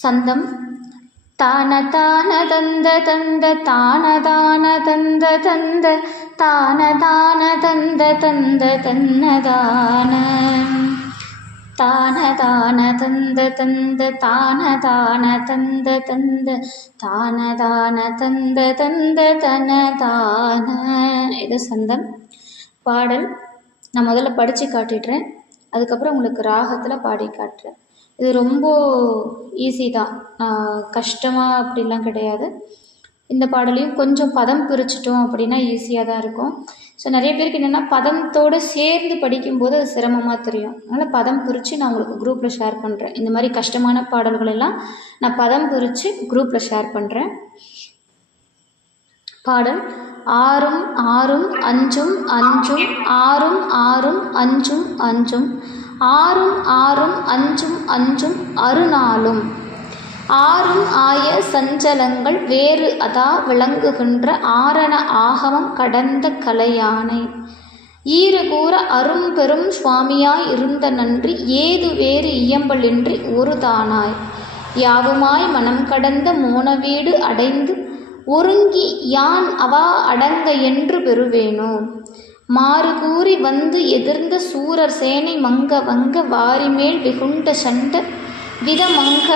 சந்தம் தான தான தந்த தந்த தான தான தந்த தந்த தான தான தந்த தந்த தன்னதான தான தான தந்த தந்த தான தான தந்த தந்த தான தான தந்த தந்த தனதான. இது சந்தம். பாடல் நான் முதல்ல படித்து காட்டிடுறேன், அதுக்கப்புறம் உங்களுக்கு ராகத்தில் பாடி காட்டுறேன். இது ரொம்ப ஈஸி தான், கஷ்டமாக அப்படிலாம் கிடையாது. இந்த பாடலையும் கொஞ்சம் பதம் பிரிச்சிட்டோம் அப்படின்னா ஈஸியாக தான் இருக்கும். ஸோ நிறைய பேருக்கு என்னென்னா பதத்தோடு சேர்ந்து படிக்கும்போது அது சிரமமாக தெரியும். அதனால் பதம் பிரித்து நான் உங்களுக்கு குரூப்பில் ஷேர் பண்ணுறேன். இந்த மாதிரி கஷ்டமான பாடல்கள் எல்லாம் நான் பதம் பிரித்து குரூப்பில் ஷேர் பண்ணுறேன். பாடல் ஆறும் ஆறும் அஞ்சும் அஞ்சும் ஆறும் ஆறும் அஞ்சும் அஞ்சும் ஆறும் ஆறும் அஞ்சும் அஞ்சும் அருநாளும் ஆறும் ஆய சஞ்சலங்கள் வேறு அதா விளங்குகின்ற ஆரண ஆகமம் கடந்த கலையானை ஈறு கூற அரும்பெரும் சுவாமியாய் இருந்த நன்றி ஏது வேறு இயம்பலின்றி ஒரு தானாய் யாவுமாய் மனம் கடந்த மோனவீடு அடைந்து ஒருங்கி யான் அவா அடங்க என்று பெறுவேனோ மாறு கூறி வந்து எதிர்ந்த சூரர் சேனை மங்க வங்க வாரிமேல் வெகுண்ட சண்ட விதமங்க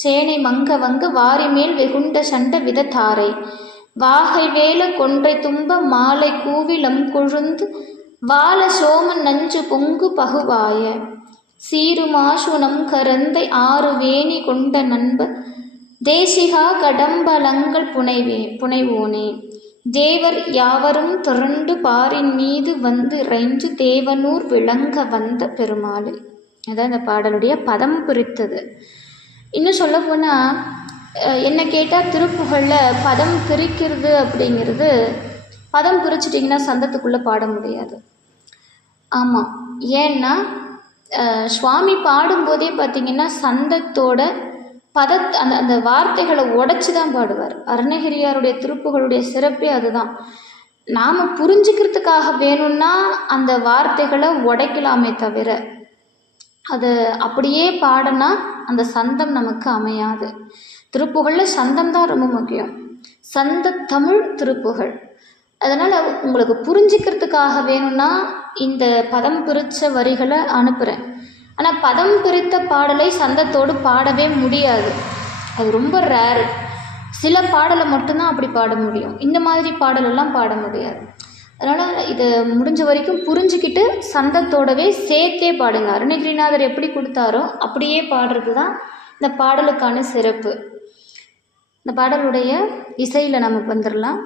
சேனை மங்க வங்க வாரிமேல் வெகுண்ட சண்ட விதத்தாரை வாகை வேல கொன்றை தும்ப மாலை கூவிலம் கொழுந்து வால சோமன் நஞ்சு பொங்கு பகுவாய சீருமாசுனம் கரந்தை ஆறு வேணி கொண்ட நண்ப தேசிகா கடம்பலங்கள் புனைவோனே தேவர் யாவரும் திரண்டு பாரின் மீது வந்து இறைஞ்சு தேவனூர் விளங்க வந்த பெருமாளே. அதான் இந்த பாடலுடைய பதம் பிரித்தது. இன்னும் சொல்ல போனால் என்ன கேட்டால் திருப்புகழில் பதம் பிரிக்கிறது அப்படிங்கிறது, பதம் பிரிச்சிட்டிங்கன்னா சந்தத்துக்குள்ளே பாட முடியாது. ஆமாம், ஏன்னா சுவாமி பாடும்போதே பார்த்திங்கன்னா சந்தத்தோட அந்த வார்த்தைகளை உடைச்சி தான் பாடுவார். அருணகிரியாருடைய திருப்புகளுடைய சிறப்பே அதுதான். நாம் புரிஞ்சுக்கிறதுக்காக வேணும்னா அந்த வார்த்தைகளை உடைக்கலாமே தவிர அது அப்படியே பாடினா அந்த சந்தம் நமக்கு அமையாது. திருப்புகளில் சந்தம் தான் ரொம்ப முக்கியம். சந்த தமிழ் திருப்புகள். அதனால் உங்களுக்கு புரிஞ்சுக்கிறதுக்காக வேணும்னா இந்த பதம் பிரித்த வரிகளை அனுப்புகிறேன். ஆனால் பதம் பிரித்த பாடலை சந்தத்தோடு பாடவே முடியாது, அது ரொம்ப ரேர். சில பாடலை மட்டும்தான் அப்படி பாட முடியும், இந்த மாதிரி பாடலெல்லாம் பாட முடியாது. அதனால் இதை முடிஞ்ச வரைக்கும் புரிஞ்சுக்கிட்டு சந்தத்தோடவே சேர்த்தே பாடுங்க. அருணகிரிநாதர் எப்படி கொடுத்தாரோ அப்படியே பாடுறது தான் இந்த பாடலுக்கான சிறப்பு. இந்த பாடலுடைய இசையில் நம்ம வந்துடலாம்.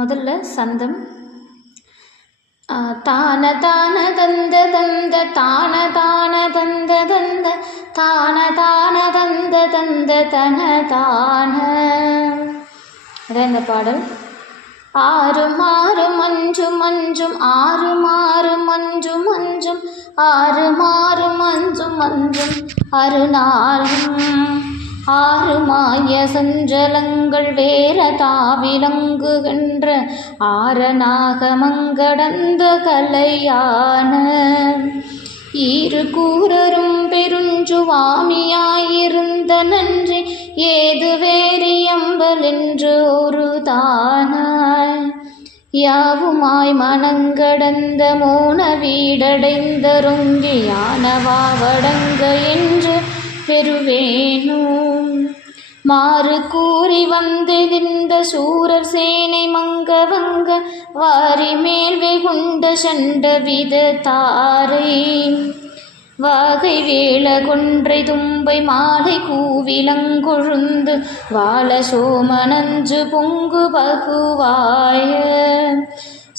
முதல்ல சந்தம். தான தான தந்த தந்த தான தான தந்த தந்த தான தான தந்த தந்த தனதான. அதான் இந்த பாடல். ஆறும் ஆறும் அஞ்சும் அஞ்சும் ஆறும் ஆறும் அஞ்சும் அஞ்சும் ஆறும் ஆறும் அஞ்சும் அஞ்சும் அருநாளும் ஆறுமாய சஞ்சலங்கள் வேறதா விளங்குகின்ற ஆரணாக மங்கடந்த கலையான ஈறு கூறரும் பெருஞ்சுவாமியாயிருந்த நன்றி ஏது வேறியம்பல் என்று ஒரு தானாய் யாவுமாய் மனங்கடந்த மோன வீடடைந்தருங்கி யானவாவடங்க என்று பெறுவேனோ மாறு கூறி வந்தெதிர்ந்த சூரர் சேனை மங்க வங்க வாரி மேல் வெகுண்ட சண்ட வித தாரை வாகை வேல கொன்றை தும்பை மாலை கூவிலங்கொழுந்து வால சோமனஞ்சு பொங்கு பகுவாய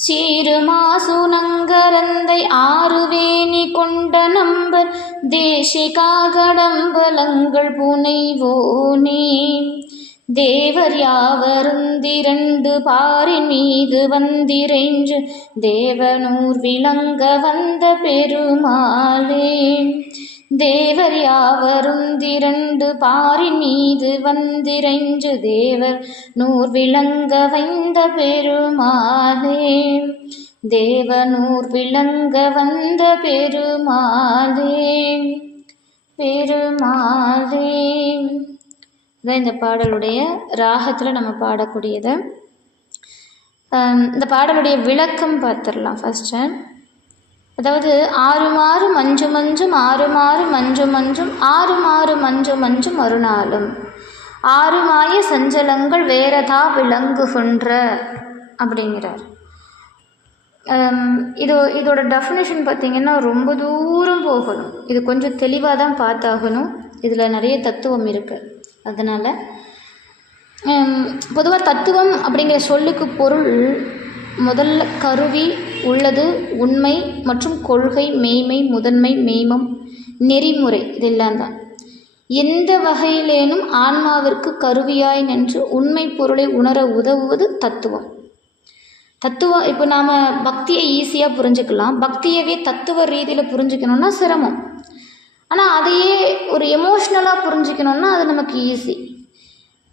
சீரு மாசு நங்கரந்தை ஆறுவேணி கொண்ட நம்பர் தேசிகா கடம்பலங்கள் புனைவோனே தேவர் யாவருந்திரண்டு பாரின் மீது வந்திரைஞ்சு தேவனூர் விளங்க வந்த பெருமாளே தேவர் யாவருந்திரண்டு பாரின் மீது வந்திரைஞ்சு தேவர் நூர் விளங்க வைந்த பெருமாளே தேவனூர் விளங்க வந்த பெருமாளே பெருமாளே. இதான் இந்த பாடலுடைய ராகத்தில் நம்ம பாடக்கூடியது. இந்த பாடலுடைய விளக்கம் பார்த்துடலாம் ஃபஸ்ட்டு. அதாவது ஆறுமாறு மஞ்சு மஞ்சும் ஆறுமாறு மஞ்சு மஞ்சும் ஆறுமாறு மஞ்சு மஞ்சும் மறுநாளும் ஆறுமாய சஞ்சலங்கள் வேறதா விளங்குகின்ற அப்படிங்கிறார். இதோட டெஃபினேஷன் பார்த்திங்கன்னா ரொம்ப தூரம் போகணும். இது கொஞ்சம் தெளிவாக தான் பார்த்தாகணும். இதில் நிறைய தத்துவம் இருக்குது. அதனால் பொதுவாக தத்துவம் அப்படிங்கிற சொல்லுக்கு பொருள் முதல்ல கருவி, உள்ளது, உண்மை மற்றும் கொள்கை, மெய்மை, முதன்மை, மெய்மம், நெறிமுறை, இதெல்லாம் தான். எந்த வகையிலேனும் ஆன்மாவிற்கு கருவியாய் நின்று உண்மை பொருளை உணர உதவுவது தத்துவம். தத்துவம் இப்போ நாம் பக்தியை ஈஸியாக புரிஞ்சுக்கலாம். பக்தியவே தத்துவ ரீதியில் புரிஞ்சுக்கணுன்னா சிரமம். ஆனால் அதையே ஒரு எமோஷ்னலாக புரிஞ்சுக்கணுன்னா அது நமக்கு ஈஸி.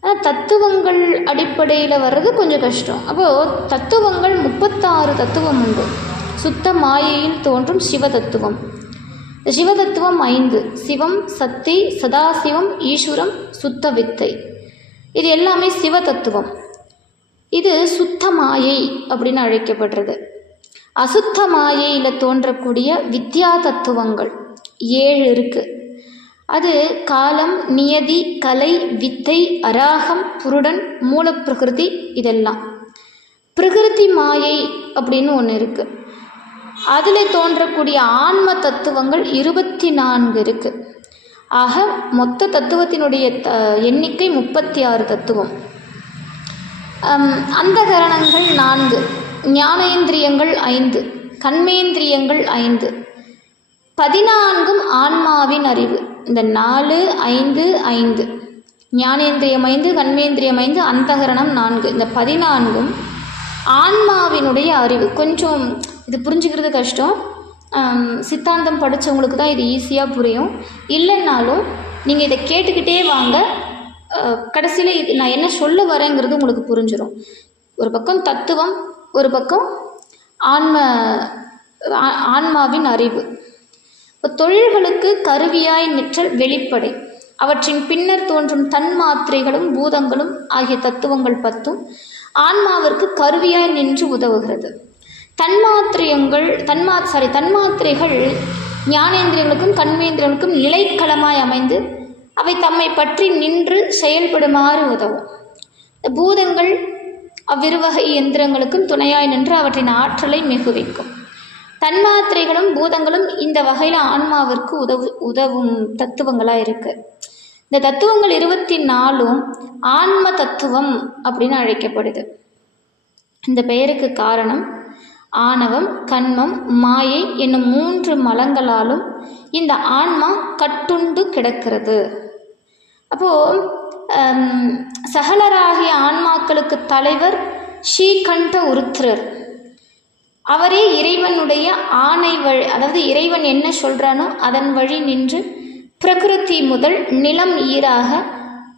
ஆனால் தத்துவங்கள் அடிப்படையில் வர்றது கொஞ்சம் கஷ்டம். அப்போது தத்துவங்கள் 36 தத்துவம் உண்டு. சுத்த மாயையில் தோன்றும் சிவதத்துவம். சிவதத்துவம் 5: சிவம், சக்தி, சதாசிவம், ஈஸ்வரம், சுத்த வித்தை. இது எல்லாமே சிவதத்துவம். இது சுத்த மாயை அப்படின்னு அழைக்கப்படுறது. அசுத்த மாயையில் தோன்றக்கூடிய வித்யா தத்துவங்கள் 7 இருக்குது. அது காலம், நியதி, கலை, வித்தை, அராகம், புருடன், மூலப்பிரகிருதி. இதெல்லாம் பிரகிருதி மாயை அப்படின்னு ஒன்று இருக்குது. அதில் தோன்றக்கூடிய ஆன்ம தத்துவங்கள் 24 இருக்குது. ஆக மொத்த தத்துவத்தினுடைய எண்ணிக்கை 36 தத்துவம். அந்தகரணங்கள் 4, ஞானேந்திரியங்கள் 5, கண்மேந்திரியங்கள் 5, 14 ஆன்மாவின் அறிவு. இந்த 4, 5, 5 ஞானேந்திரியம் 5, கண்மேந்திரியம் 5, அந்தகரணம் 4, இந்த 14 ஆன்மாவினுடைய அறிவு. கொஞ்சம் இது புரிஞ்சுக்கிறது கஷ்டம். சித்தாந்தம் படித்தவங்களுக்கு தான் இது ஈஸியாக புரியும். இல்லைன்னாலும் நீங்கள் இதை கேட்டுக்கிட்டே வாங்க. கடைசியில் இது நான் என்ன சொல்ல வரேங்கிறது உங்களுக்கு புரிஞ்சிடும். ஒரு பக்கம் தத்துவம், ஒரு பக்கம் ஆன்மாவின் அறிவு. இப்போ தொழில்களுக்கு கருவியாய் நிற்றல் வெளிப்படை. அவற்றின் பின்னர் தோன்றும் தன்மாத்திரைகளும் பூதங்களும் ஆகிய தத்துவங்கள் 10 ஆன்மாவிற்கு கருவியாய் நின்று உதவுகிறது. தன்மாத்திரைகள் ஞானேந்திரியங்களுக்கும் கண்மேந்திரியங்களுக்கும் நிலைக்களமாய் அமைந்து அவை தம்மை பற்றி நின்று செயல்படுமாறு உதவும். பூதங்கள் அவ்விருவகை எந்திரங்களுக்கும் துணையாய் நின்று அவற்றின் ஆற்றலை மிகுவிக்கும். தன்மாத்திரைகளும் பூதங்களும் இந்த வகையில் ஆன்மாவிற்கு உதவும் தத்துவங்களாக இருக்குது. இந்த தத்துவங்கள் 24 ஆன்ம தத்துவம் அப்படின்னு அழைக்கப்படுது. இந்த பெயருக்கு காரணம் ஆணவம், கண்மம், மாயை என்னும் 3 மலங்களாலும் இந்த ஆன்மா கட்டுண்டு கிடக்கிறது. அப்போது சகலராகிய ஆன்மாக்களுக்கு தலைவர் ஸ்ரீகண்ட உருத்திரர். அவரே இறைவனுடைய ஆணை வழி, அதாவது இறைவன் என்ன சொல்கிறானோ அதன் வழி நின்று பிரகிருதி முதல் நிலம் ஈராக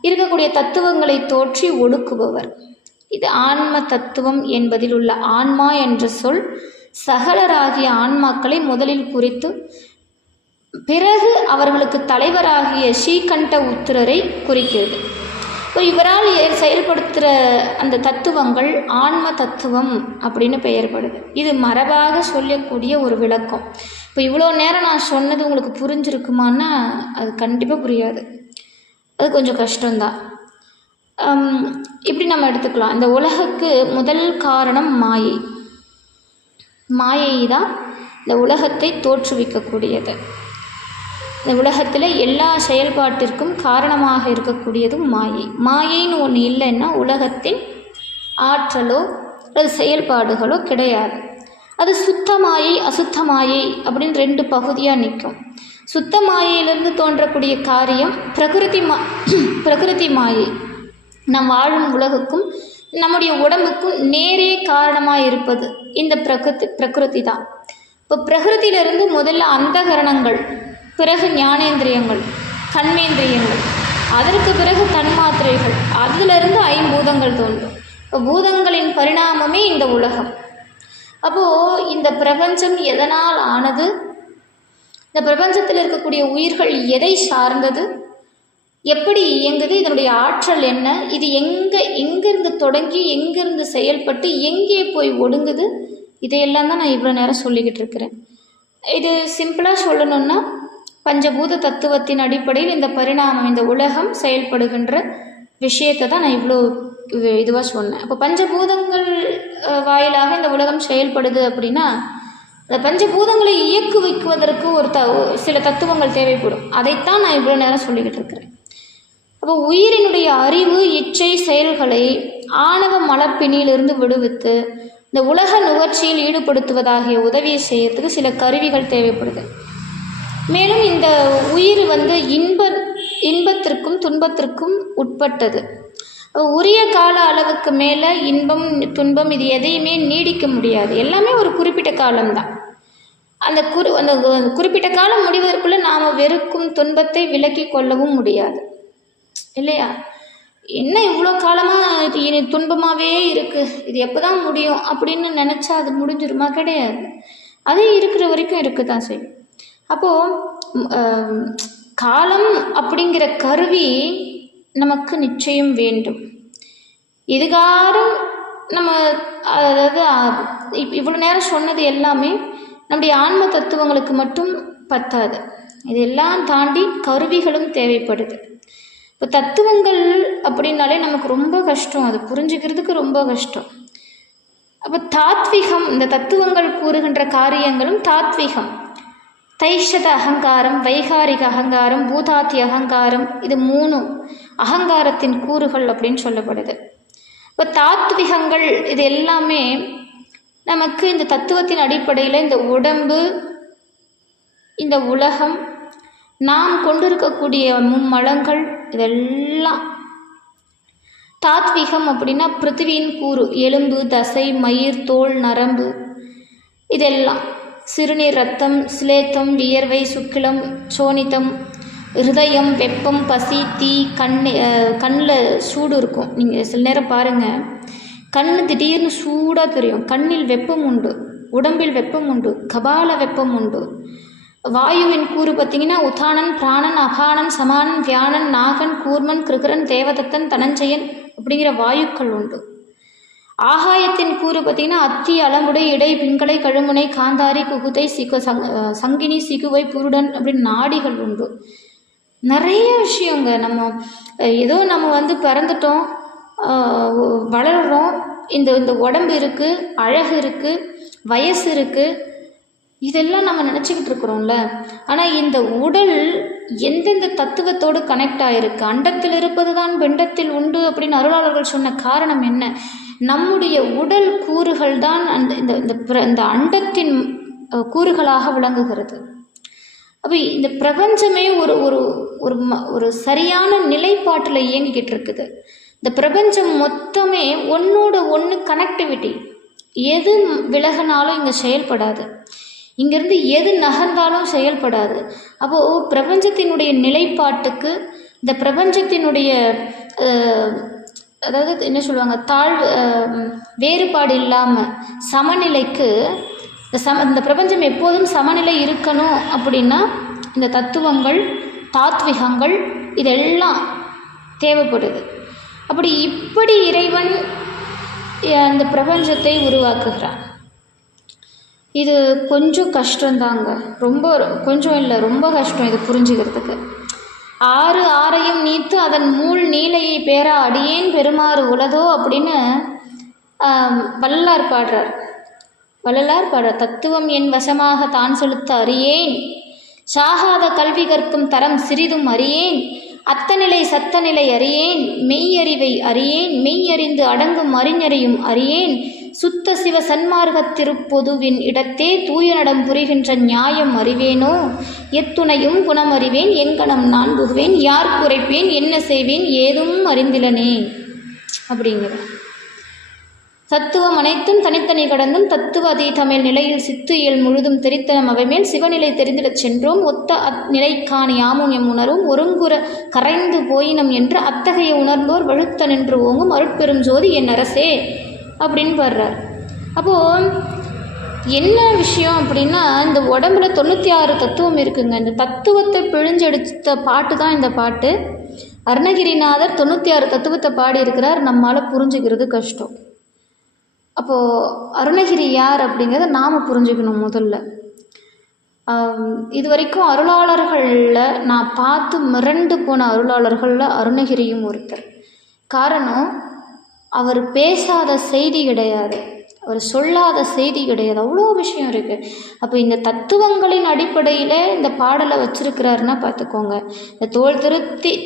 இருக்கக்கூடிய தத்துவங்களை தோற்றி ஒடுக்குபவர். இது ஆன்ம தத்துவம் என்பதில் உள்ள ஆன்மா என்ற சொல் சகலராகிய ஆன்மாக்களை முதலில் குறித்து பிறகு அவர்களுக்கு தலைவராகிய ஸ்ரீகண்ட உத்திரரை குறிக்கிறது. இவரால் செயல்படுத்துகிற அந்த தத்துவங்கள் ஆன்ம தத்துவம் அப்படின்னு பெயர்படுது. இது மரபாக சொல்லக்கூடிய ஒரு விளக்கம். இப்போ இவ்வளோ நேரம் நான் சொன்னது உங்களுக்கு புரிஞ்சிருக்குமான்னா அது கண்டிப்பாக புரியாது. அது கொஞ்சம் கஷ்டம்தான். இப்படி நம்ம எடுத்துக்கலாம். இந்த உலகுக்கு முதல் காரணம் மாயை. மாயை தான் இந்த உலகத்தை தோற்றுவிக்கக்கூடியது. இந்த உலகத்தில் எல்லா செயல்பாட்டிற்கும் காரணமாக இருக்கக்கூடியதும் மாயை. மாயைன்னு ஒன்று இல்லைன்னா உலகத்தின் ஆற்றலோ அல்லது செயல்பாடுகளோ கிடையாது. அது சுத்த மாயை, அசுத்த மாயை அப்படின்னு 2 பகுதியாக நிற்கும். சுத்த மாயையிலிருந்து தோன்றக்கூடிய காரியம் பிரகிருதி மாயை. நம் வாழும் உலகுக்கும் நம்முடைய உடம்புக்கும் நேரே காரணமாக இருப்பது இந்த பிரகிருதி தான். இப்போ பிரகிருதியிலிருந்து முதல்ல அந்தகரணங்கள், பிறகு ஞானேந்திரியங்கள், கண்மேந்திரியங்கள், அதற்கு பிறகு தன்மாத்திரைகள், அதிலிருந்து 5 பூதங்கள் தோன்றும். இப்போ பூதங்களின் பரிணாமமே இந்த உலகம். அப்போது இந்த பிரபஞ்சம் எதனால் ஆனது, இந்த பிரபஞ்சத்தில் இருக்கக்கூடிய உயிர்கள் எதை சார்ந்தது, எப்படி இயங்குது, இதனுடைய ஆற்றல் என்ன, இது எங்கேருந்து தொடங்கி எங்கேருந்து செயல்பட்டு எங்கே போய் ஒடுங்குது, இதையெல்லாம் தான் நான் இவ்வளோ நேரம் சொல்லிக்கிட்டு இருக்கிறேன். இது சிம்பிளாக சொல்லணுன்னா பஞ்சபூத தத்துவத்தின் அடிப்படையில் இந்த பரிணாமம், இந்த உலகம் செயல்படுகின்ற விஷயத்தை தான் நான் இவ்வளோ இதுவாக சொன்னேன். அப்போ பஞ்சபூதங்கள் வாயிலாக இந்த உலகம் செயல்படுது அப்படின்னா அந்த பஞ்சபூதங்களை இயக்குவிக்குவதற்கு சில தத்துவங்கள் தேவைப்படும். அதைத்தான் நான் இவ்வளோ நேரம் சொல்லிக்கிட்டு இருக்கிறேன். அப்போ உயிரினுடைய அறிவு, இச்சை, செயல்களை ஆணவ மலப்பினிலிருந்து விடுவித்து இந்த உலக நுகர்ச்சியில் ஈடுபடுத்துவதாகிய உதவியை செய்யறதுக்கு சில கருவிகள் தேவைப்படுது. மேலும் இந்த உயிர் இன்பத்திற்கும் துன்பத்திற்கும் உட்பட்டது. உரிய கால அளவுக்கு மேலே இன்பம் துன்பம் இது எதையுமே நீடிக்க முடியாது. எல்லாமே ஒரு குறிப்பிட்ட காலம்தான். அந்த குறிப்பிட்ட காலம் முடிவதற்குள்ளே நாம் வெறுக்கும் துன்பத்தை விலக்கி கொள்ளவும் முடியாது இல்லையா? என்ன இவ்வளோ காலமாக இது துன்பமாகவே இருக்குது, இது எப்போ தான் முடியும் அப்படின்னு நினச்சா அது முடிஞ்சிருமா? கிடையாது. அது இருக்கிற வரைக்கும் இருக்க தான் செய்யும். அப்போது காலம் அப்படிங்கிற கருவி நமக்கு நிச்சயம் வேண்டும். இதுகாரம் நம்ம அதாவது இவ்வளோ நேரம் சொன்னது எல்லாமே நம்முடைய ஆன்ம தத்துவங்களுக்கு மட்டும் பத்தாது. இதெல்லாம் தாண்டி கருவிகளும் தேவைப்படுது. இப்போ தத்துவங்கள் அப்படின்னாலே நமக்கு ரொம்ப கஷ்டம், அது புரிஞ்சுக்கிறதுக்கு ரொம்ப கஷ்டம். அப்போ தாத்விகம், இந்த தத்துவங்கள் கூறுகின்ற காரியங்களும் தாத்விகம். தைஷத அகங்காரம், வைகாரிக அகங்காரம், பூதாத்தி அகங்காரம், இது 3 அகங்காரத்தின் கூறுகள் அப்படின்னு சொல்லப்படுது. இப்போ தாத்விகங்கள் இது எல்லாமே நமக்கு இந்த தத்துவத்தின் அடிப்படையில் இந்த உடம்பு, இந்த உலகம், நாம் கொண்டிருக்கக்கூடிய மும்மலங்கள், இதெல்லாம் தாத்விகம். அப்படின்னா பிருத்திவியின் கூறு, எலும்பு, தசை, மயிர், தோல், நரம்பு, இதெல்லாம் சிறுநீர், ரத்தம், சிலேத்தம், வியர்வை, சுக்கிலம், சோனிதம், ஹிருதயம், வெப்பம், பசி, தீ, கண்ணில் சூடு இருக்கும். நீங்கள் சில நேரம் பாருங்கள், கண் திடீர்னு சூடாக தெரியும். கண்ணில் வெப்பம் உண்டு, உடம்பில் வெப்பம் உண்டு, கபால வெப்பம் உண்டு. வாயுவின் கூறு பார்த்திங்கன்னா உத்தானன், பிராணன், அபானன், சமானன், வியானன், நாகன், கூர்மன், கிருகரன், தேவதத்தன், தனஞ்சயன் அப்படிங்கிற வாயுக்கள் உண்டு. ஆகாயத்தின் கூறு பார்த்திங்கன்னா அத்தி, அலமுடை, இடை, பிங்களை, கழுமுனை, காந்தாரி, குகுதை, சங்கினி, சிகுவை, புருடன் அப்படின்னு நாடிகள் உண்டு. நிறைய விஷயங்க. நம்ம பிறந்துட்டோம், வளர்கிறோம், இந்த உடம்பு இருக்குது, அழகு இருக்குது, வயசு இருக்குது, இதெல்லாம் நம்ம நினச்சிக்கிட்டு இருக்கிறோம்ல. ஆனால் இந்த உடல் எந்தெந்த தத்துவத்தோடு கனெக்ட் ஆகிருக்கு? அண்டத்தில் இருப்பது தான் பிண்டத்தில் உண்டு அப்படின்னு அருளாளர்கள் சொன்ன காரணம் என்ன? நம்முடைய உடல் கூறுகள் தான் இந்த அண்டத்தின் கூறுகளாக விளங்குகிறது. அப்போ இந்த பிரபஞ்சமே ஒரு சரியான நிலைப்பாட்டில் இயங்கிக்கிட்டு இருக்குது. இந்த பிரபஞ்சம் மொத்தமே ஒன்றோட ஒன்று கனெக்டிவிட்டி. எது விலகினாலும் இங்கே செயல்படாது, இங்கேருந்து எது நகர்ந்தாலும் செயல்படாது. அப்போது பிரபஞ்சத்தினுடைய நிலைப்பாட்டுக்கு, இந்த பிரபஞ்சத்தினுடைய அதாவது என்ன சொல்லுவாங்க, வேறுபாடு இல்லாமல் சமநிலைக்கு, இந்த பிரபஞ்சம் எப்போதும் சமநிலை இருக்கணும் அப்படின்னா இந்த தத்துவங்கள், தாத்விகங்கள் இதெல்லாம் தேவைப்படுது. இப்படி இறைவன் இந்த பிரபஞ்சத்தை உருவாக்குகிறான். இது கொஞ்சம் கஷ்டந்தாங்க, கொஞ்சம் இல்லை, ரொம்ப கஷ்டம் இது புரிஞ்சுக்கிறதுக்கு. ஆறையும் நீத்து அதன் மூல் நீலையை பேரா அடியேன் பெருமாறு உலதோ அப்படின்னு வள்ளலார் பாடுறார். தத்துவம் என் வசமாக தான் செலுத்த அறியேன், சாகாத கல்வி கற்கும் தரம் சிறிதும் அறியேன், அத்தநிலை சத்தநிலை அறியேன், மெய்யறிவை அறியேன், மெய்யறிந்து அடங்கும் அறிஞரையும் அறியேன், சுத்த சிவ சன்மார்க்கத்திருப்பொதுவின் இடத்தே தூய நடம் புரிகின்ற நியாயம் அறிவேனோ, எத்துணையும் குணம் அறிவேன், எங்கனம் நான் புகுவேன், யார் குறைப்பேன், என்ன செய்வேன், ஏதும் அறிந்திலனே அப்படிங்கிற. தத்துவம் அனைத்தும் தனித்தனி கடந்தும் தத்துவ அதீதமேல் நிலையில் சித்து இயல் முழுதும் தெரித்தனம் அவைமேல் சிவநிலை தெரிந்திடச் சென்றோம், ஒத்த அந்நிலைக்கான யாமும் எம் உணரும் ஒருங்குற கரைந்து போயினம் என்று அத்தகைய உணர்ந்தோர் வழுத்த நின்று ஓங்கும் அருட்பெரும் ஜோதி என் அரசே அப்படின்னு பாடுறார். அப்போது என்ன விஷயம் அப்படின்னா, இந்த உடம்புல 96 தத்துவம் இருக்குங்க. இந்த தத்துவத்தை பிழிஞ்செடுத்த பாட்டு தான் இந்த பாட்டு. அருணகிரிநாதர் 96 தத்துவத்தை பாடியிருக்கிறார். நம்மளால் புரிஞ்சுக்கிறது கஷ்டம். அப்போது அருணகிரி யார் அப்படிங்கிறத நாம் புரிஞ்சுக்கணும் முதல்ல. இது வரைக்கும் அருளாளர்களில் நான் பார்த்து மிரண்டு போன அருளாளர்களில் அருணகிரியும் ஒருத்தர். காரணம், அவர் பேசாத செய்தி கிடையாது, அவர் சொல்லாத செய்தி கிடையாது, அவ்வளோ விஷயம் இருக்குது. அப்போ இந்த தத்துவங்களின் அடிப்படையில் இந்த பாடலை வச்சுருக்கிறாருன்னா பார்த்துக்கோங்க. இந்த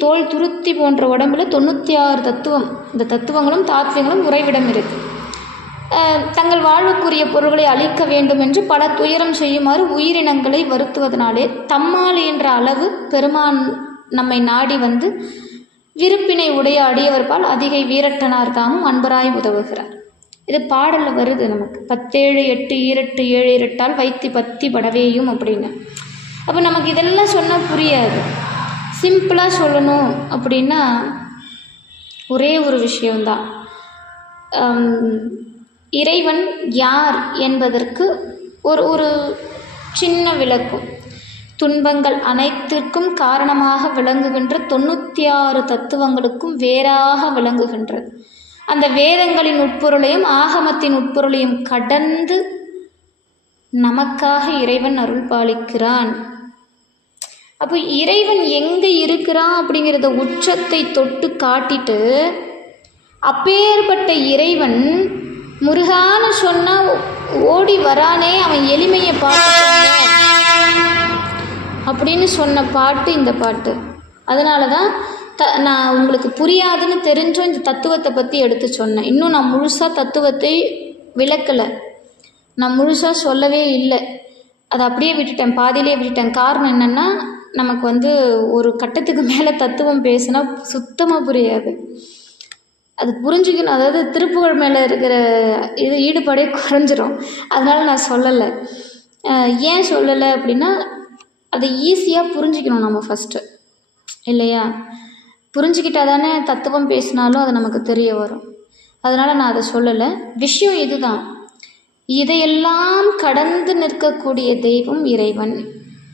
தோல் துருத்தி போன்ற உடம்புல 96 தத்துவம், இந்த தத்துவங்களும் தாத்வியங்களும் உறைவிடம் இருக்குது. தங்கள் வாழ்வுக்குரிய பொருள்களை அழிக்க வேண்டும் என்று பல துயரம் செய்யுமாறு உயிரினங்களை வருத்துவதனாலே தம்மால் என்ற அளவு பெருமான் நம்மை நாடி வந்து விருப்பினை உடைய அடியவர்பால் அதிகை வீரட்டனார் தாமும் அன்பராய் உதவுகிறார். இது பாடலில் வருது நமக்கு. 17 8 ஈரட்டு 7 இரட்டால் வைத்தி பத்தி படவேயும் அப்படின்னு. அப்போ நமக்கு இதெல்லாம் சொன்னால் புரியாது. சிம்பிளாக சொல்லணும் அப்படின்னா ஒரே ஒரு விஷயம்தான். இறைவன் யார் என்பதற்கு ஒரு சின்ன விளக்கம். துன்பங்கள் அனைத்திற்கும் காரணமாக விளங்குகின்ற 96 தத்துவங்களுக்கும் வேறாக விளங்குகின்றது. அந்த வேதங்களின் உட்பொருளையும் ஆகமத்தின் உட்பொருளையும் கடந்து நமக்காக இறைவன் அருள் பாலிக்கிறான். அப்போ இறைவன் எங்கே இருக்கிறான் அப்படிங்கிறத உச்சத்தை தொட்டு காட்டிட்டு, அப்பேற்பட்ட இறைவன் முருகான்னு சொன்னால் ஓடி வரானே, அவன் எளிமையை பார்த்துட்டாங்க அப்படின்னு சொன்ன பாட்டு இந்த பாட்டு. அதனால தான் நான் உங்களுக்கு புரியாதுன்னு தெரிஞ்சும் இந்த தத்துவத்தை பற்றி எடுத்து சொன்னேன். இன்னும் நான் முழுசாக தத்துவத்தை விளக்கலை, நான் முழுசாக சொல்லவே இல்லை, அதை அப்படியே விட்டுட்டேன், பாதியிலே விட்டுட்டேன். காரணம் என்னென்னா, நமக்கு ஒரு கட்டத்துக்கு மேலே தத்துவம் பேசுனா சுத்தமாக புரியாது. அது புரிஞ்சுக்கணும். அதாவது திருப்புகழ் மேலே இருக்கிற ஈடுபாடே குறைஞ்சிரும். அதனால் நான் சொல்லலை. ஏன் சொல்லலை அப்படின்னா, அதை ஈஸியாக புரிஞ்சிக்கணும் நம்ம ஃபஸ்ட்டு, இல்லையா? புரிஞ்சுக்கிட்டால் தானே தத்துவம் பேசினாலும் அது நமக்கு தெரிய வரும். அதனால் நான் அதை சொல்லலை. விஷயம் இதுதான். இதையெல்லாம் கடந்து நிற்கக்கூடிய தெய்வம் இறைவன்.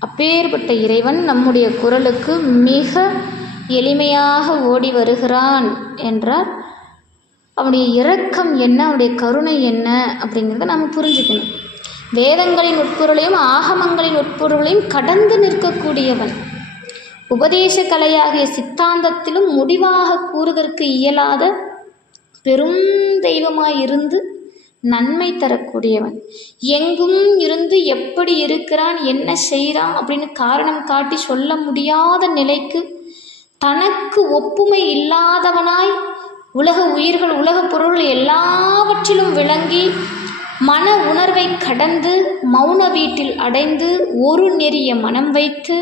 அப்பேற்பட்ட இறைவன் நம்முடைய குரலுக்கு மிக எளிமையாக ஓடி வருகிறான் என்றால் அவனுடைய இரக்கம் என்ன, அவனுடைய கருணை என்ன அப்படிங்கிறத நம்ம புரிஞ்சுக்கணும். வேதங்களின் உட்பொருளையும் ஆகமங்களின் உட்பொருளையும் கடந்து நிற்கக்கூடியவன். உபதேச கலையாகிய சித்தாந்தத்திலும் முடிவாக கூறுவதற்கு இயலாத பெரும் தெய்வமாயிருந்து நன்மை தரக்கூடியவன். எங்கும் இருந்து எப்படி இருக்கிறான், என்ன செய்கிறான் அப்படின்னு காரணம் காட்டி சொல்ல முடியாத நிலைக்கு தனக்கு ஒப்புமை இல்லாதவனாய் உலக உயிர்கள் உலக பொருள் எல்லாவற்றிலும் விளங்கி மன உணர்வை கடந்து மௌன வீட்டில் அடைந்து ஒரு நெறிய மனம் வைத்து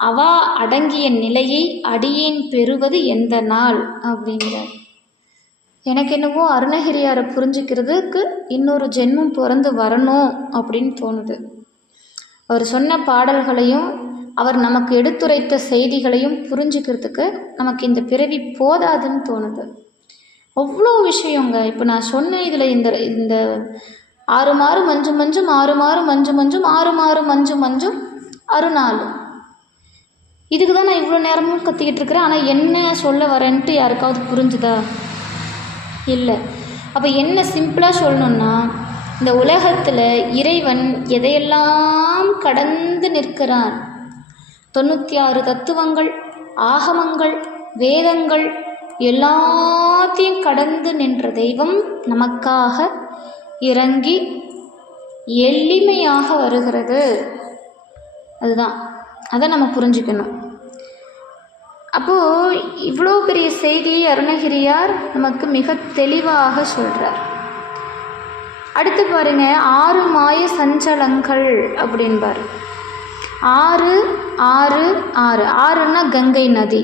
அவா அடங்கிய நிலையை அடியேன் பெறுவது எந்த நாள் அப்படிங்கிறார். எனக்கு என்னவோ அருணகிரியாரை புரிஞ்சுக்கிறதுக்கு இன்னொரு ஜென்மம் பிறந்து வரணும் அப்படின்னு தோணுது. அவர் சொன்ன பாடல்களையும் அவர் நமக்கு எடுத்துரைத்த செய்திகளையும் புரிஞ்சுக்கிறதுக்கு நமக்கு இந்த பிறவி போதாதுன்னு தோணுது. அவ்வளோ விஷயங்க. இப்போ நான் சொன்ன இதில் இந்த 6 மாறு மஞ்சு மஞ்சும் 6 மாறு மஞ்சு மஞ்சும் 6 மாறு மஞ்சு மஞ்சும் அருணாலும், இதுக்கு தான் நான் இவ்வளோ நேரமும் கத்திக்கிட்டு இருக்கிறேன். ஆனால் என்ன சொல்ல வரேன்ட்டு யாருக்காவது புரிஞ்சுதா? இல்லை. அப்போ என்ன சிம்பிளாக சொல்லணுன்னா, இந்த உலகத்தில் இறைவன் எதையெல்லாம் கடந்து நிற்கிறான். 96 தத்துவங்கள், ஆகமங்கள், வேதங்கள் எல்லாத்தையும் கடந்து நின்ற தெய்வம் நமக்காக இறங்கி எளிமையாக வருகிறது. அதுதான், அதை நம்ம புரிஞ்சுக்கணும். அப்போது இவ்வளோ பெரிய செய்தியை அருணகிரியார் நமக்கு மிக தெளிவாக சொல்கிறார். அடுத்து பாருங்க, 6 மாய சஞ்சலங்கள் அப்படின்பார். 6 6 6 6ன்னா கங்கை நதி.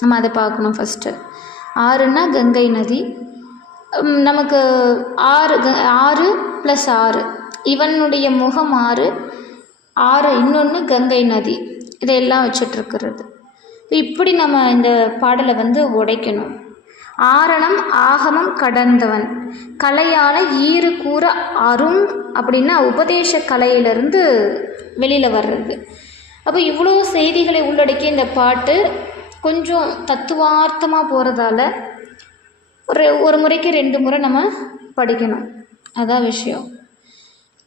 நம்ம அதை பார்க்கணும் ஃபஸ்ட்டு. 6ன்னா கங்கை நதி. நமக்கு 6 + 6, இவனுடைய முகம் 6 இன்னொன்று கங்கை நதி, இதையெல்லாம் வச்சிட்ருக்கிறது. இப்படி நம்ம இந்த பாடலை உடைக்கணும். ஆரணம் ஆகமம் கடந்தவன், கலையான ஈறு கூற அரும் அப்படின்னா உபதேச கலையிலிருந்து வெளியில் வர்றது. அப்போ இவ்வளோ செய்திகளை உள்ளடக்கிய இந்த பாட்டு கொஞ்சம் தத்துவார்த்தமாக போகிறதால ஒரு முறைக்கு 2 முறை நம்ம படிக்கணும். அதான் விஷயம்.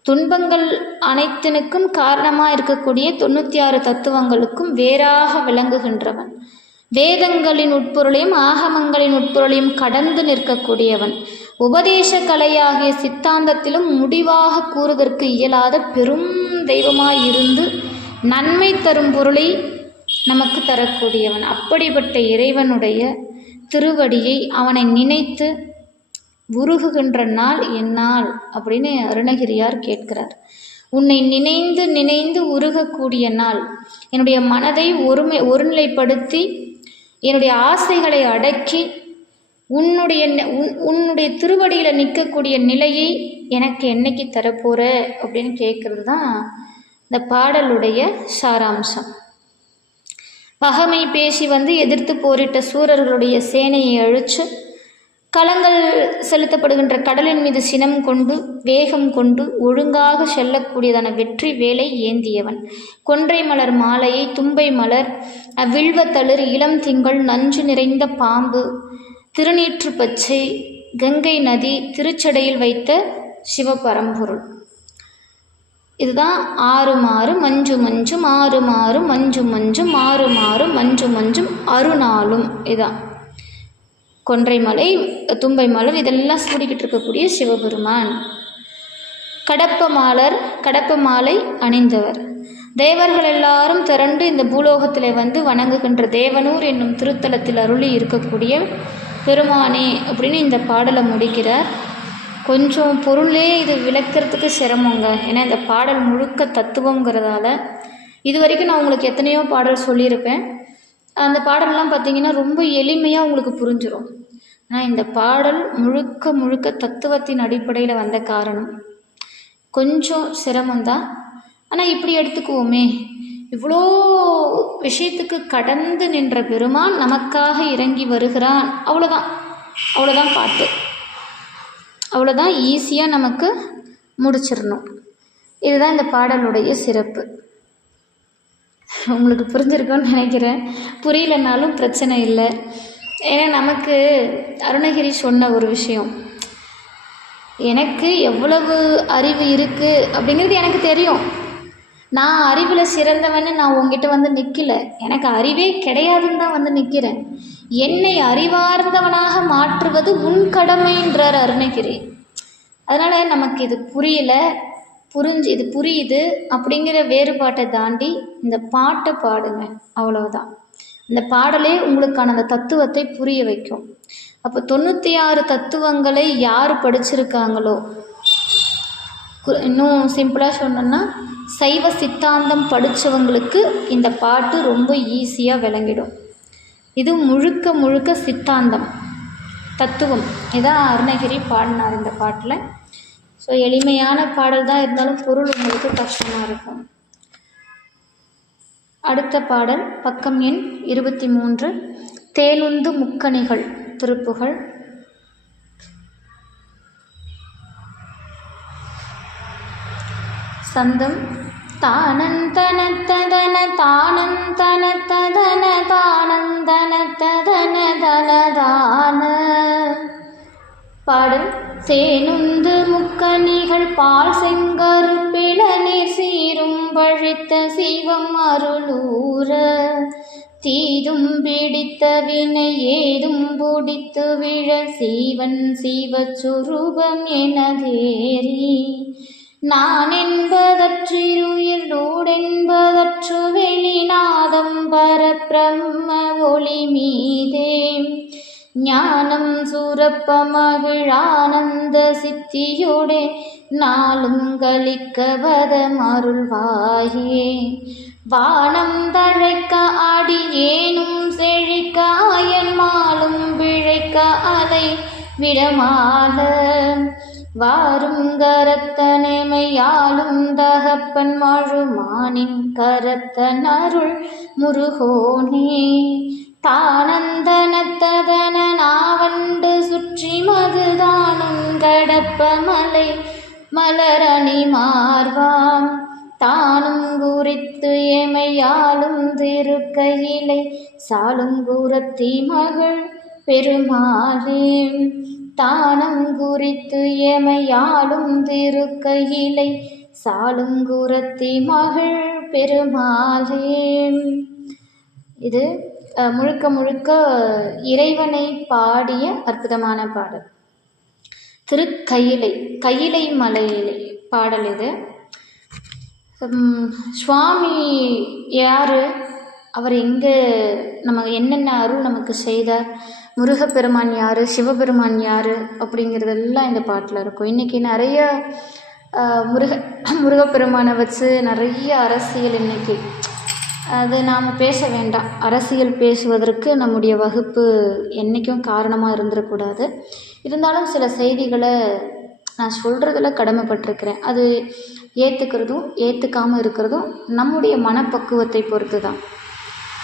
துன்பங்கள் அனைத்தினுக்கும் காரணமாக இருக்கக்கூடிய 96 தத்துவங்களுக்கும் வேறாக விளங்குகின்றவன், வேதங்களின் உட்பொருளையும் ஆகமங்களின் உட்பொருளையும் கடந்து நிற்கக்கூடியவன், உபதேச கலையாகிய சித்தாந்தத்திலும் முடிவாக கூறுவதற்கு இயலாத பெரும் தெய்வமாயிருந்து நன்மை தரும் பொருளை நமக்கு தரக்கூடியவன். அப்படிப்பட்ட இறைவனுடைய திருவடியை அவனை நினைத்து உருகுகின்ற நாள் என்னால் அப்படின்னு அருணகிரியார் கேட்கிறார். உன்னை நினைந்து நினைந்து உருகக்கூடிய நாள், என்னுடைய மனதை ஒருநிலைப்படுத்தி என்னுடைய ஆசைகளை அடக்கி உன்னுடைய திருவடியில் நிற்கக்கூடிய நிலையை எனக்கு என்னைக்கு தரப்போகிற அப்படின்னு கேட்குறது தான் இந்த பாடலுடைய சாராம்சம். பகைமை பேசி எதிர்த்து போரிட்ட சூரர்களுடைய சேனையை அழிச்சு களங்கள் செலுத்தப்படுகின்ற கடலின் மீது சினம் கொண்டு வேகம் கொண்டு ஒழுங்காக செல்லக்கூடியதான வெற்றி வேலை ஏந்தியவன், கொன்றை மலர் மாலையை, தும்பை மலர், வில்வத்தளிர், இளம் திங்கள், நஞ்சு நிறைந்த பாம்பு, திருநீற்று பச்சை, கங்கை நதி, திருச்சடையில் வைத்த சிவபரம்பொருள். இதுதான் ஆறு மாறு மஞ்சு மஞ்சும், ஆறு மாறு மஞ்சு மஞ்சும், ஆறு மாறு மஞ்சு மஞ்சும் அருநாளும். இதுதான் கொன்றை மலை, தும்பை மலர், இதெல்லாம் சூடிக்கிட்டு இருக்கக்கூடிய சிவபெருமான். கடப்ப மாலை அணிந்தவர். தேவர்கள் எல்லாரும் திரண்டு இந்த பூலோகத்தில் வணங்குகின்ற தேவனூர் என்னும் திருத்தலத்தில் அருளி இருக்கக்கூடிய பெருமானே அப்படின்னு இந்த பாடலை முடிக்கிறார். கொஞ்சம் பொருளே இது விளக்கிறதுக்கு சிரமங்க. ஏன்னா இந்த பாடல் முழுக்க தத்துவங்கிறதால இது வரைக்கும் நான் உங்களுக்கு எத்தனையோ பாடல் சொல்லியிருப்பேன். அந்த பாடல்லாம் பார்த்திங்கன்னா ரொம்ப எளிமையாக உங்களுக்கு புரிஞ்சிடும். ஆனால் இந்த பாடல் முழுக்க முழுக்க தத்துவத்தின் அடிப்படையில் வந்த காரணம் கொஞ்சம் சிரமந்தான். ஆனால் இப்படி எடுத்துக்குவோமே, இவ்வளோ விஷயத்துக்கு கடந்து நின்ற பெருமான் நமக்காக இறங்கி வருகிறான். அவ்வளோதான் பாட்டு. அவ்வளோதான், ஈஸியாக நமக்கு முடிச்சிடணும். இதுதான் இந்த பாடலுடைய சிறப்பு. உங்களுக்கு புரிஞ்சிருக்குன்னு நினைக்கிறேன். புரியலனாலும் பிரச்சனை இல்லை. ஏன்னா நமக்கு அருணகிரி சொன்ன ஒரு விஷயம், எனக்கு எவ்வளவு அறிவு இருக்குது அப்படிங்கிறது எனக்கு தெரியும். நான் அறிவில் சிறந்தவன்னு நான் உங்ககிட்ட நிற்கல, எனக்கு அறிவே கிடையாதுன்னு தான் நிற்கிறேன். என்னை அறிவார்ந்தவனாக மாற்றுவது உன் கடமைன்றார் அருணகிரி. அதனால் நமக்கு இது புரியலை, இது புரியுது அப்படிங்கிற வேறுபாட்டை தாண்டி இந்த பாட்டை பாடுங்க, அவ்வளவுதான். இந்த பாடலே உங்களுக்கான அந்த தத்துவத்தை புரிய வைக்கும். அப்போ 96 தத்துவங்களை யார் படிச்சிருக்காங்களோ, இன்னும் சிம்பிளாக சொன்னோன்னா சைவ சித்தாந்தம் படித்தவங்களுக்கு இந்த பாட்டு ரொம்ப ஈஸியாக விளங்கிடும். இது முழுக்க முழுக்க சித்தாந்தம், தத்துவம். இதான் அருணகிரி பாடினார் இந்த பாட்டில். ஸோ எளிமையான பாடல் தான், இருந்தாலும் பொருள் உங்களுக்கு கஷ்டமாக இருக்கும். அடுத்த பாடல் பக்கம் எண் 23, தேனுந்து முக்கணிகள் திருப்புகழ். சந்தம் தானந்தனத்ததன தானந்தனத்ததன தானந்தனத்ததன தனதான. பாடல் தேனுந்து முக்கணிகள் பால் செங்கருப்பிளநீ சீரும் பழித்த சிவம் அருளூர, தீதும் பிடித்த வினை ஏதும் பிடித்து விழ சீவன் சிவச்சுரூபம் எனதேறி, நான் என்பதற்றிருயிர் நூடென்பதற்று வெளிநாதம் பரபிரம்ம ஒளி மீதே, ஞானம் சுரப்ப மகிழானந்த சித்தியோடே நாளும் கலிக்க வதமருள்வாயே, வானம் தழைக்க அடியேனும் செழிக்க அயன் மாலும் பிழைக்க அலை விடமால, வாரும் கரத்தனைமையாலும் தகப்பன் மழுமானின் கரத்தன் அருள் முருகோனே, தானந்தனத்ததன நாவண்டு சுற்றி மதுதானும் கடப்பமலை மலரணி மார்வாம் தானும் குறித்து எமையாலும் திருக்கையிலை சாலுங்கூரத்தி மகள் பெருமாளே தானம் குறித்து எமையாலும் திருக்கையிலை சாலுங்கூரத்தி மகள் பெருமாளே. இது முழுக்க முழுக்க இறைவனை பாடிய அற்புதமான பாடல். திருக்கையிலை, கையிலை மலையிலே பாடல் இது. சுவாமி யார், அவர் எங்கே, நமக்கு என்னென்ன அருள் நமக்கு செய்தார், முருகப்பெருமான் யார், சிவபெருமான் யார் அப்படிங்கிறதெல்லாம் இந்த பாட்டில் இருக்கும். இன்றைக்கி நிறைய முருகப்பெருமானை வச்சு நிறைய அரசியல், இன்றைக்கி அது நாம் பேச வேண்டாம். அரசியல் பேசுவதற்கு நம்முடைய வகுப்பு என்றைக்கும் காரணமாக இருந்துடக்கூடாது. இருந்தாலும் சில செய்திகளை நான் சொல்கிறதில் கடமைப்பட்டிருக்கிறேன். அது ஏற்றுக்கிறதும் ஏற்றுக்காமல் இருக்கிறதும் நம்முடைய மனப்பக்குவத்தை பொறுத்து தான்.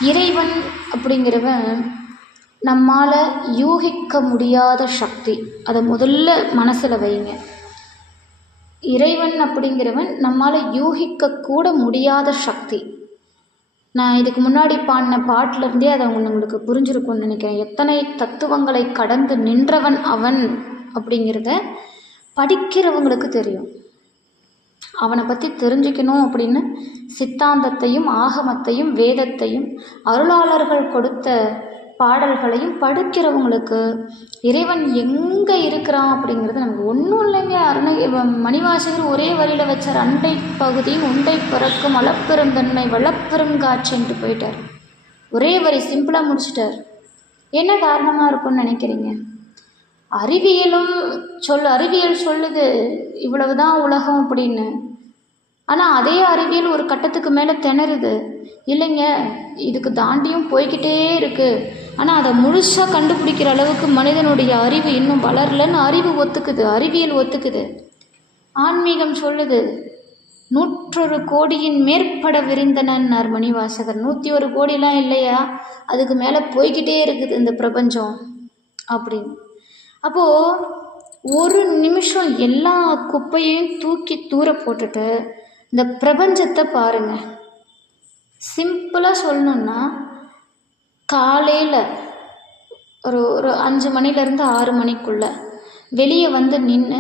இறைவன் அப்படிங்கிறவன் நம்மால் யூகிக்க முடியாத சக்தி. அதை முதல்ல மனசில் வைங்க. இறைவன் அப்படிங்கிறவன் நம்மால் யூகிக்கக்கூட முடியாத சக்தி. நான் இதுக்கு முன்னாடி பாடின பாட்டிலேருந்தே அதை உங்களுக்கு புரிஞ்சிருக்கும்னு நினைக்கிறேன். எத்தனை தத்துவங்களை கடந்து நின்றவன் அவன் அப்படிங்கிறத படிக்கிறவங்களுக்கு தெரியும். அவனை பற்றி தெரிஞ்சுக்கணும் அப்படின்னு சித்தாந்தத்தையும் ஆகமத்தையும் வேதத்தையும் அருளாளர்கள் கொடுத்த பாடல்களையும் படிக்கிறவங்களுக்கு இறைவன் எங்கே இருக்கிறான் அப்படிங்கிறது நமக்கு ஒன்றும் இல்லைங்க. மணிவாசகர் ஒரே வரியில் வச்சார், அண்டை பகுதியின் உண்டை பிறக்கும் அளப்பெருந்தன்மை வளப்பெரும் காட்சின்ட்டு போயிட்டார். ஒரே வரி சிம்பிளாக முடிச்சிட்டார். என்ன காரணமாக இருக்கும்னு நினைக்கிறீங்க? அறிவியல் சொல்லுது இவ்வளவுதான் உலகம் அப்படின்னு. ஆனால் அதே அறிவியல் ஒரு கட்டத்துக்கு மேலே திணறுது. இல்லைங்க, இதுக்கு தாண்டியும் போய்கிட்டே இருக்குது. ஆனால் அதை முழுசாக கண்டுபிடிக்கிற அளவுக்கு மனிதனுடைய அறிவு இன்னும் வளரலன்னு அறிவியல் ஒத்துக்குது. ஆன்மீகம் சொல்லுது 101 கோடியின் மேற்பட விரிந்தனர் மணிவாசகர். 101 கோடிலாம் இல்லையா, அதுக்கு மேலே போய்கிட்டே இருக்குது இந்த பிரபஞ்சம் அப்படின்னு. அப்போது ஒரு நிமிஷம் எல்லா குப்பையையும் தூக்கி தூர போட்டுட்டு இந்த பிரபஞ்சத்தை பாருங்கள். சிம்பிளாக சொல்லணுன்னா, காலையில் ஒரு 5 மணிலேருந்து 6 மணிக்குள்ளே வெளியே வந்து நின்று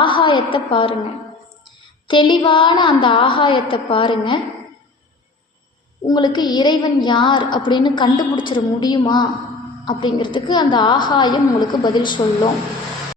ஆகாயத்தை பாருங்கள். தெளிவான அந்த ஆகாயத்தை பாருங்கள். உங்களுக்கு இறைவன் யார் அப்படின்னு கண்டுபிடிச்சிட முடியுமா அப்படிங்கிறதுக்கு அந்த ஆகாயம் உங்களுக்கு பதில் சொல்லும்.